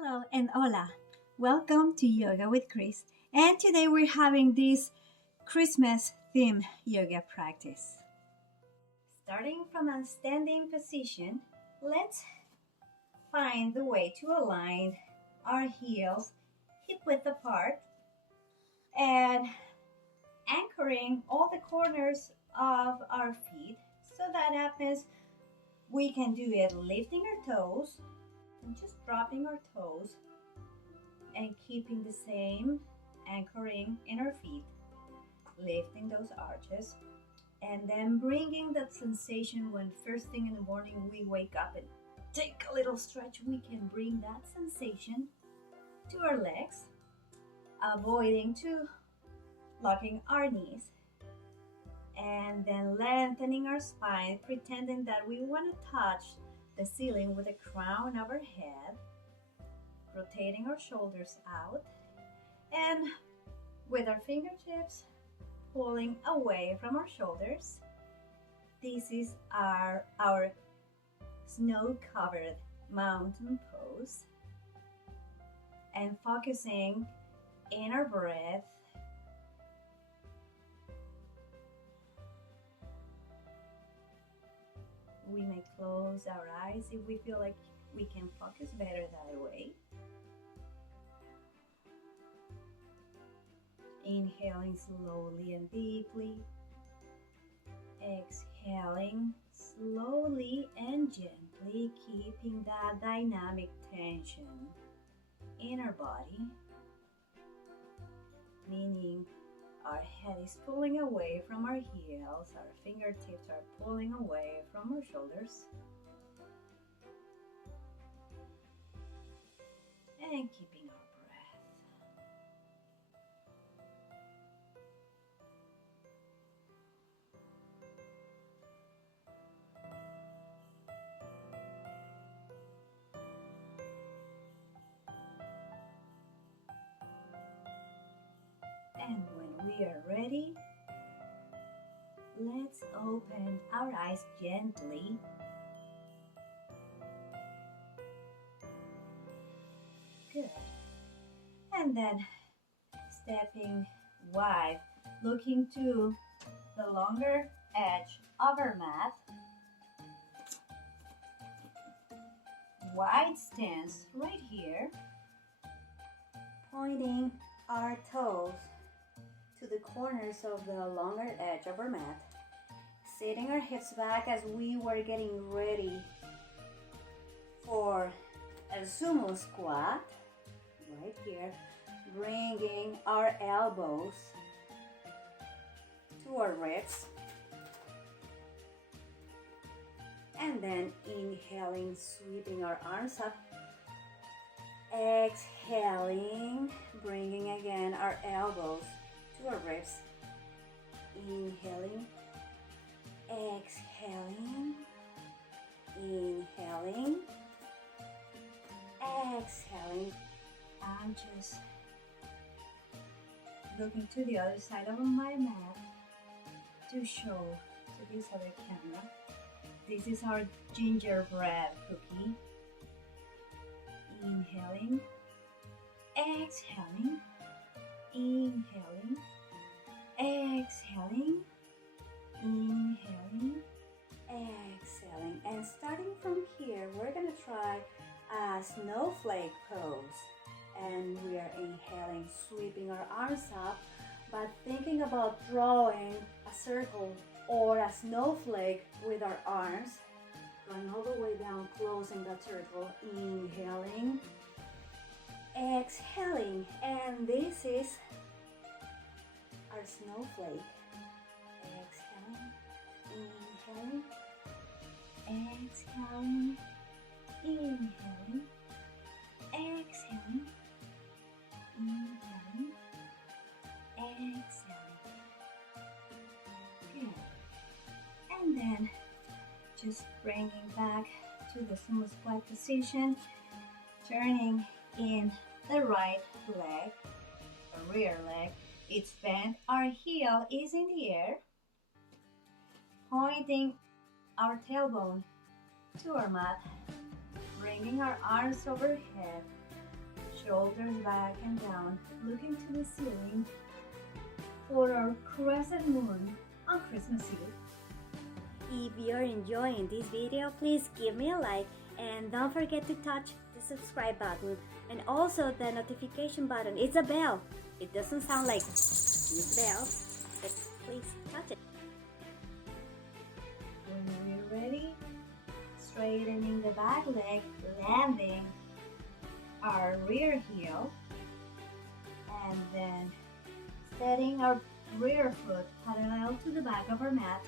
Hello and hola. Welcome to Yoga with Chris. And today we're having this Christmas theme yoga practice. Starting from a standing position, let's find the way to align our heels hip width apart and anchoring all the corners of our feet. So that happens, we can do it lifting our toes and just dropping our toes and keeping the same anchoring in our feet, lifting those arches, and then bringing that sensation when first thing in the morning we wake up and take a little stretch. We can bring that sensation to our legs, avoiding to locking our knees, and then lengthening our spine, pretending that we want to touch the ceiling with the crown of our head, rotating our shoulders out, and with our fingertips pulling away from our shoulders. This is our snow-covered mountain pose, and focusing in our breath. We may close our eyes if we feel like we can focus better that way. Inhaling slowly and deeply. Exhaling slowly and gently, keeping that dynamic tension in our body, meaning our head is pulling away from our heels, our fingertips are pulling away from our shoulders, and keeping our breath. And when we are ready, let's open our eyes gently. Good. And then stepping wide, looking to the longer edge of our mat. Wide stance right here, pointing our toes to the corners of the longer edge of our mat, sitting our hips back as we were getting ready for a sumo squat, right here, bringing our elbows to our ribs, and then inhaling, sweeping our arms up, exhaling, bringing again our elbows to our ribs, inhaling, exhaling, inhaling, exhaling. I'm just looking to the other side of my mat to show to this other camera. This is our gingerbread cookie. Inhaling, exhaling, inhaling, exhaling, inhaling, exhaling. And starting from here, we're gonna try a snowflake pose. And we are inhaling, sweeping our arms up, but thinking about drawing a circle or a snowflake with our arms, going all the way down, closing that circle, inhaling, exhaling, and this is our snowflake. Exhaling, inhaling, exhaling, inhaling, exhaling, inhaling, exhaling. Good. And then just bringing back to the sumo squat position, turning in the right leg, the rear leg. It's bent, our heel is in the air, pointing our tailbone to our mat, bringing our arms overhead, shoulders back and down, looking to the ceiling for our crescent moon on Christmas Eve. If you're enjoying this video, please give me a like and don't forget to touch the subscribe button and also the notification button. It's a bell. It doesn't sound like these bells, but please touch it. When we're ready, straightening the back leg, landing our rear heel, and then setting our rear foot parallel to the back of our mat.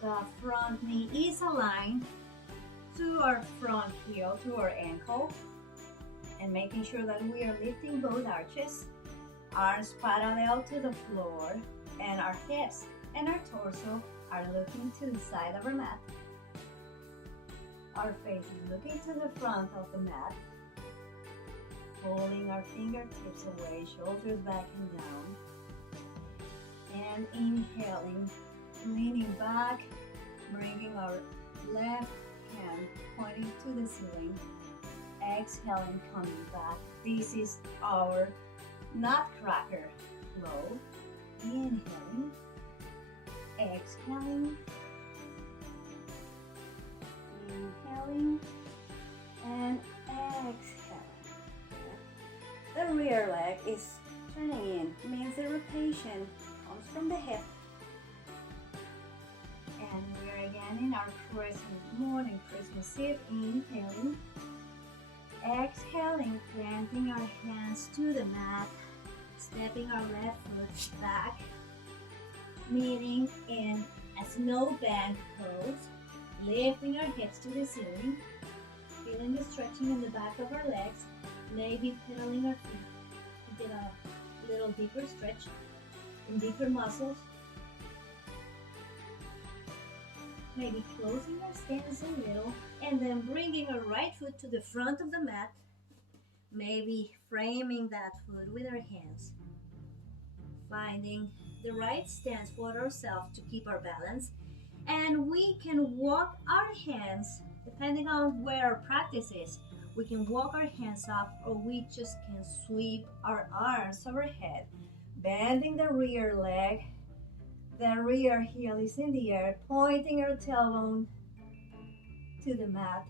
The front knee is aligned to our front heel, to our ankle, and making sure that we are lifting both arches, arms parallel to the floor, and our hips and our torso are looking to the side of our mat. Our face is looking to the front of the mat, pulling our fingertips away, shoulders back and down, and inhaling, leaning back, bringing our left hand pointing to the ceiling, exhaling, coming back. This is our nutcracker flow. Inhaling, exhaling, inhaling, and exhaling. The rear leg is turning in, means the rotation comes from the hip. And we're again in our crescent morning Christmas Eve. Inhaling, exhaling, planting our hands to the mat, stepping our left foot back, meeting in a snow bank pose, lifting our hips to the ceiling, feeling the stretching in the back of our legs, maybe pedaling our feet to get a little deeper stretch in deeper muscles. Maybe closing our stance a little and then bringing our right foot to the front of the mat, maybe framing that foot with our hands, finding the right stance for ourselves to keep our balance. And we can walk our hands, depending on where our practice is, we can walk our hands up or we just can sweep our arms overhead, bending the rear leg. The rear heel is in the air, pointing our tailbone to the mat,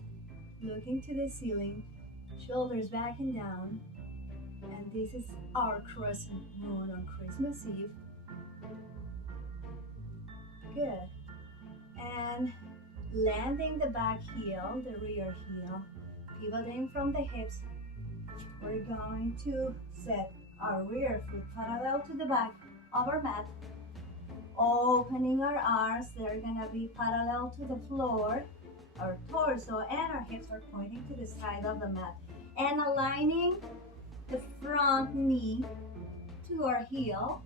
looking to the ceiling, shoulders back and down. And this is our crescent moon on Christmas Eve. Good. And landing the back heel, the rear heel, pivoting from the hips. We're going to set our rear foot parallel to the back of our mat. Opening our arms, they're gonna be parallel to the floor. Our torso and our hips are pointing to the side of the mat. And aligning the front knee to our heel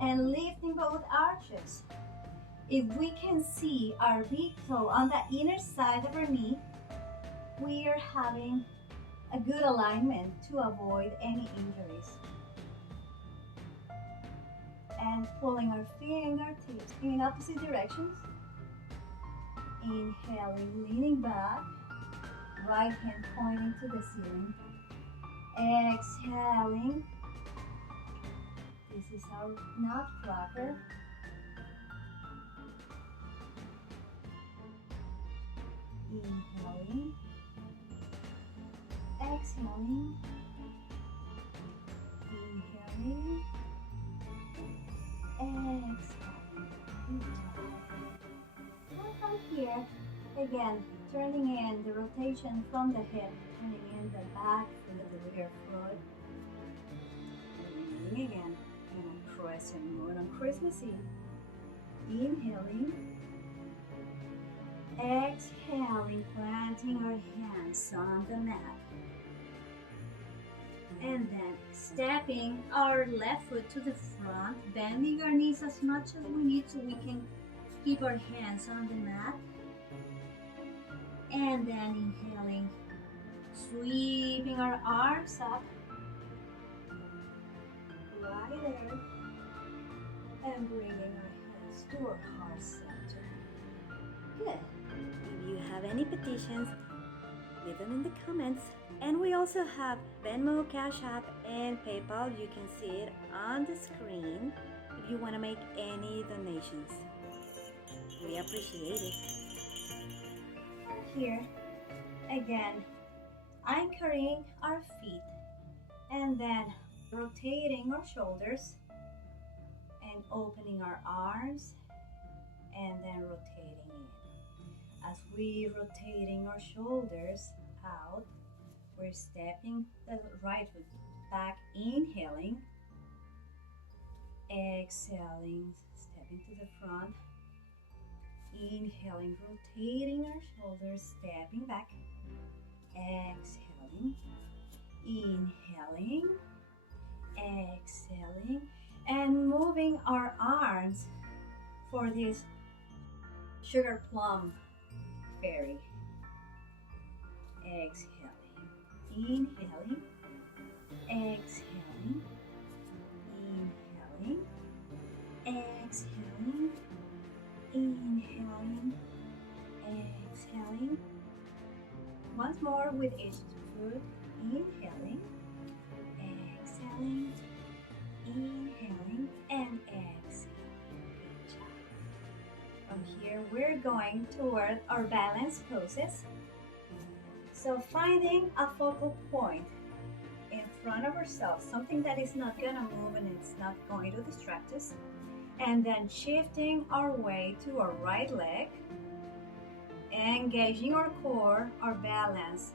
and lifting both arches. If we can see our big toe on the inner side of our knee, we are having a good alignment to avoid any injuries. And pulling our fingertips in opposite directions. Inhaling, leaning back, right hand pointing to the ceiling. Exhaling. This is our nutcracker. Inhaling, exhaling, inhaling, exhaling. And from here, again, turning in the rotation from the hip, turning in the back foot, the rear foot. Breathing again in a crescent moon on Christmas Eve. Inhaling, exhaling, planting our hands on the mat. And then stepping our left foot to the front, bending our knees as much as we need so we can keep our hands on the mat. And then inhaling, sweeping our arms up, right there, and bringing our hands to our heart center. Good. If you have any petitions, leave them in the comments. And we also have Venmo, Cash App, and PayPal. You can see it on the screen if you want to make any donations. We appreciate it. Here, again, anchoring our feet and then rotating our shoulders and opening our arms and then rotating in. As we rotating our shoulders out, we're stepping the right foot back, inhaling, exhaling, stepping to the front, inhaling, rotating our shoulders, stepping back, exhaling, inhaling, exhaling, and moving our arms for this sugar plum fairy. Exhaling, inhaling, exhaling, inhaling, exhaling, inhaling, exhaling. Once more with each foot, inhaling, exhaling, inhaling, and exhaling. Good job. From here, we're going toward our balance poses. So finding a focal point in front of ourselves, something that is not gonna move and it's not going to distract us, and then shifting our way to our right leg, engaging our core. Our balance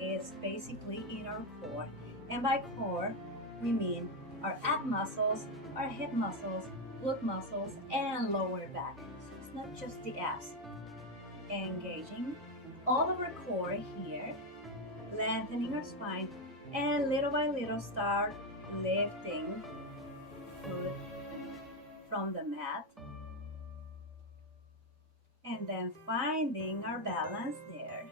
is basically in our core, and by core we mean our ab muscles, our hip muscles, glute muscles, and lower back. So it's not just the abs. Engaging all of our core here, lengthening our spine, and little by little start lifting foot from the mat, and then finding our balance there.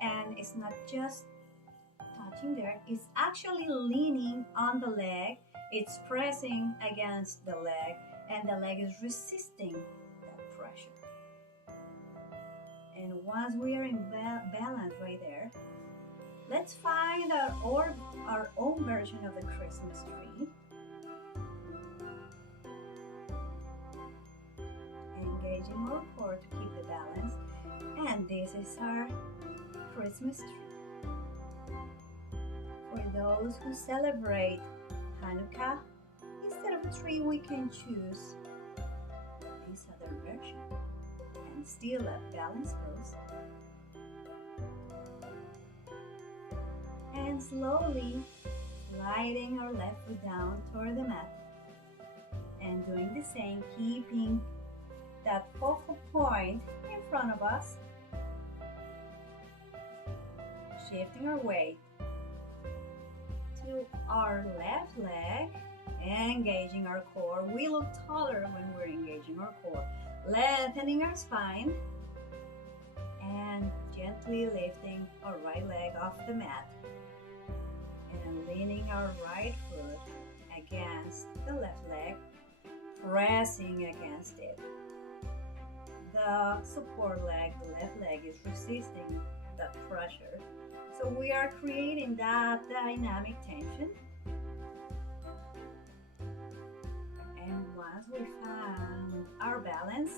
And it's not just touching there, it's actually leaning on the leg, it's pressing against the leg, and the leg is resisting that pressure. And once we are in balance right there, let's find our own version of the Christmas tree. Engaging our core to keep the balance. And this is our Christmas tree. For those who celebrate Hanukkah, instead of a tree, we can choose this other version and still a balance pose. And slowly sliding our left foot down toward the mat and doing the same, keeping that focal point in front of us, shifting our weight to our left leg, engaging our core. We look taller when we're engaging our core, lengthening our spine, and gently lifting our right leg off the mat, and leaning our right foot against the left leg, pressing against it. The support leg, the left leg, is resisting that pressure. So we are creating that dynamic tension. And once we find our balance,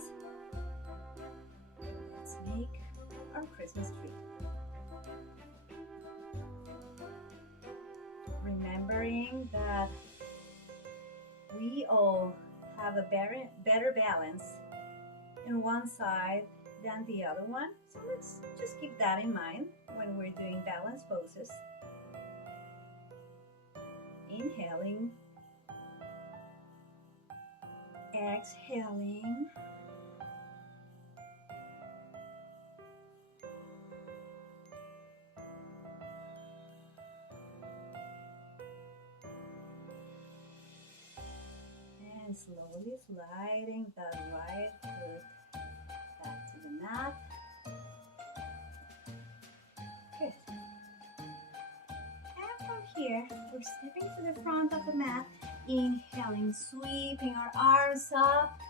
let's make our Christmas tree. Remembering that we all have a better balance in one side than the other one. So let's just keep that in mind when we're doing balance poses. Inhaling, exhaling, and slowly sliding the right foot back to the mat. Good. And from here, we're stepping to the front of the mat, inhaling, sweeping our arms up,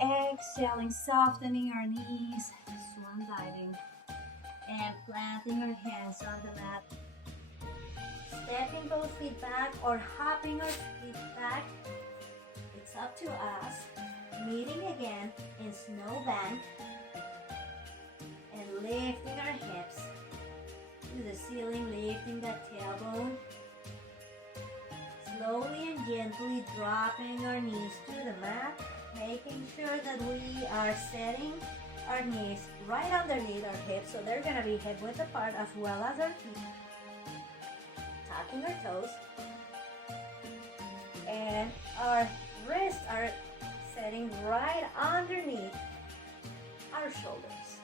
exhaling, softening our knees, swan diving and planting our hands on the mat. Stepping both feet back or hopping our feet back. It's up to us. Meeting again in snow bank. And lifting our hips to the ceiling, lifting that tailbone. Slowly and gently dropping our knees to the mat, making sure that we are setting our knees right underneath our hips, so they're going to be hip width apart as well as our feet. Tapping our toes. And our wrists are setting right underneath our shoulders.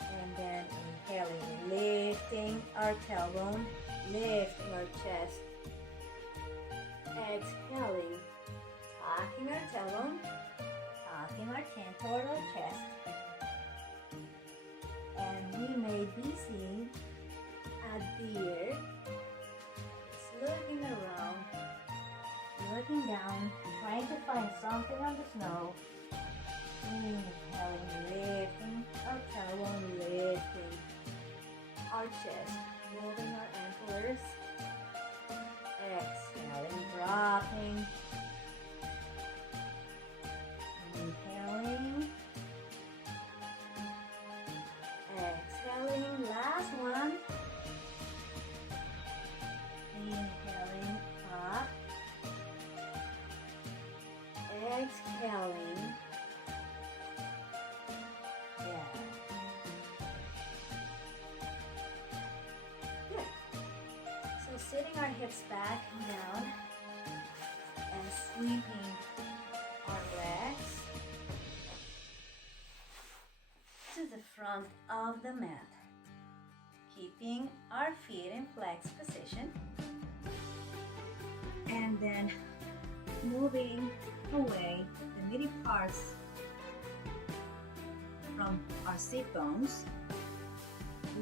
And then inhaling, lifting our tailbone, lifting our chest. Exhaling, tucking our tailbone, tucking our chin toward our chest. And we may be seeing a deer. It's looking around, looking down, trying to find something on the snow. Inhaling, lifting our tailbone, lifting our chest, moving our antlers. Exhaling, dropping. Inhaling. Exhaling, last one. Inhaling up. Exhaling down. Good. So sitting our hips back and down and sweeping our legs to the front of the mat. Keeping our feet in flex position. And then moving away the midi parts from our sit bones.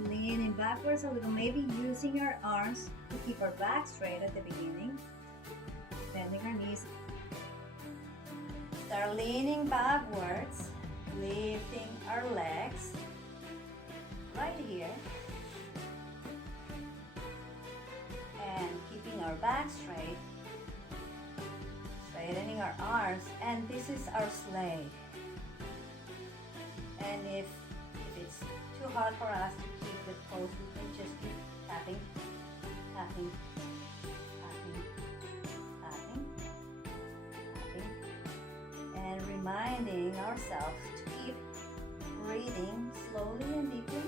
Leaning backwards a little, maybe using our arms to keep our back straight at the beginning. Bending our knees. Start leaning backwards, lifting our legs right here. And keeping our back straight. Straightening our arms, and this is our sleigh. And if it's too hard for us to keep the pose, we can just keep tapping, tapping, tapping, tapping, tapping, and reminding ourselves to keep breathing slowly and deeply.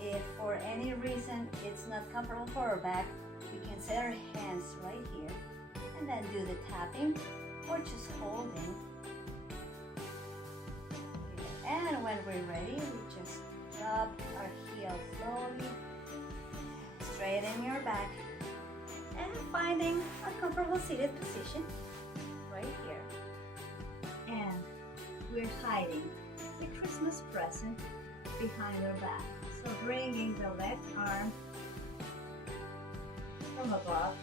If for any reason it's not comfortable for our back, we can set our hands right here and then do the tapping or just holding. And when we're ready, we just drop our heel slowly, straighten your back, and finding a comfortable seated position right here. And we're hiding the Christmas present behind our back. So bringing the left arm from above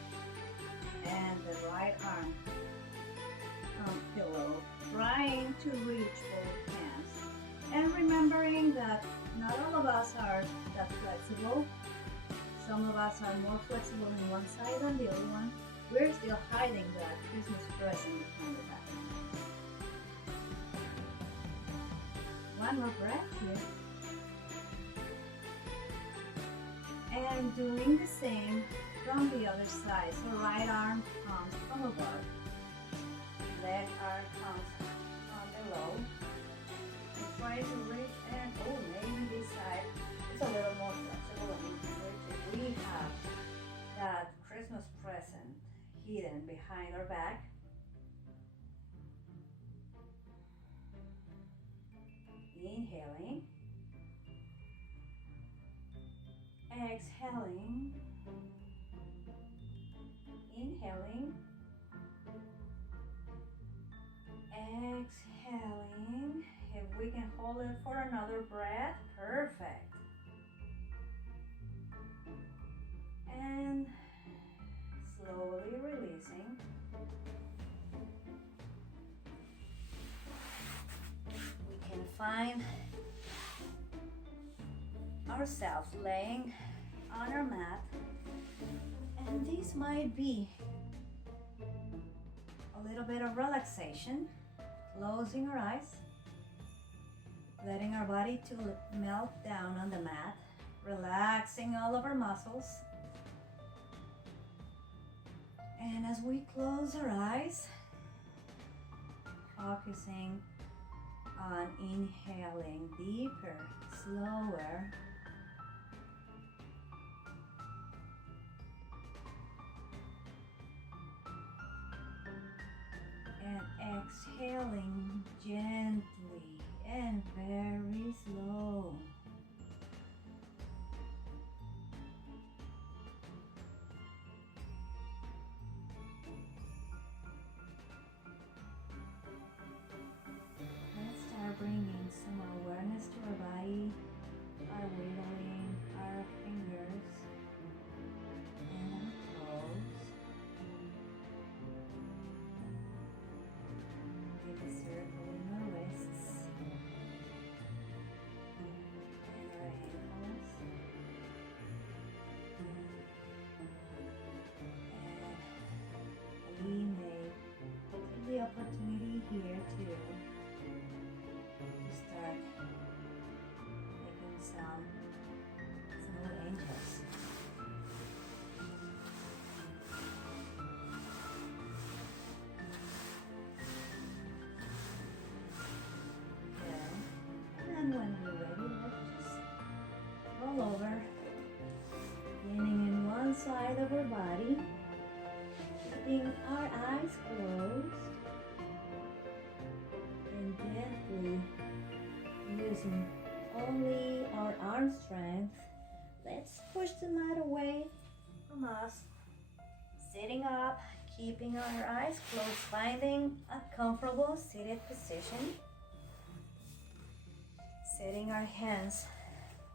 and the right arm on pillow, trying to reach both hands. And remembering that not all of us are that flexible. Some of us are more flexible in one side than the other one. We're still hiding that Christmas present behind the back. One more breath here. And doing the same from the other side. So right arm comes from above. Left arm comes from below. And try to reach and maybe this side is a little more flexible and we can reach it. We have that Christmas present hidden behind our back. Inhaling. Exhaling. Inhaling. Exhaling. If we can hold it for another breath, perfect. And slowly releasing. We can find ourselves laying on our mat, and this might be a little bit of relaxation, closing our eyes, letting our body to melt down on the mat, relaxing all of our muscles. And as we close our eyes, focusing on inhaling deeper, slower, and exhaling gently and very slow. Let's start bringing some awareness to our body by wiggling our fingers and our toes. Maybe circling our wrists and our ankles. And we may take the opportunity here to start making some small angels. And when we're ready, let's just roll over, leaning in one side of our body, keeping our eyes closed, and gently using only our arm strength, let's push the mat away from us, sitting up, keeping our eyes closed, finding a comfortable seated position. Setting our hands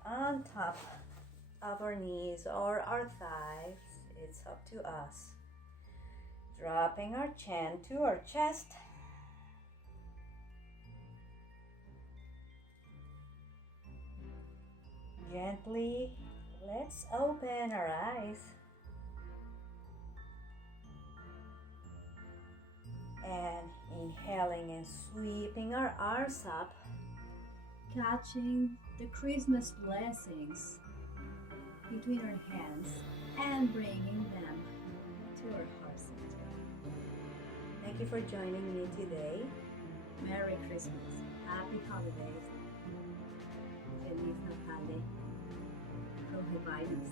on top of our knees or our thighs, it's up to us. Dropping our chin to our chest. Gently, let's open our eyes. And inhaling and sweeping our arms up, catching the Christmas blessings between our hands and bringing them to our heart center. Thank you for joining me today. Merry Christmas. Happy holidays. Feliz Natale. Prohibidance.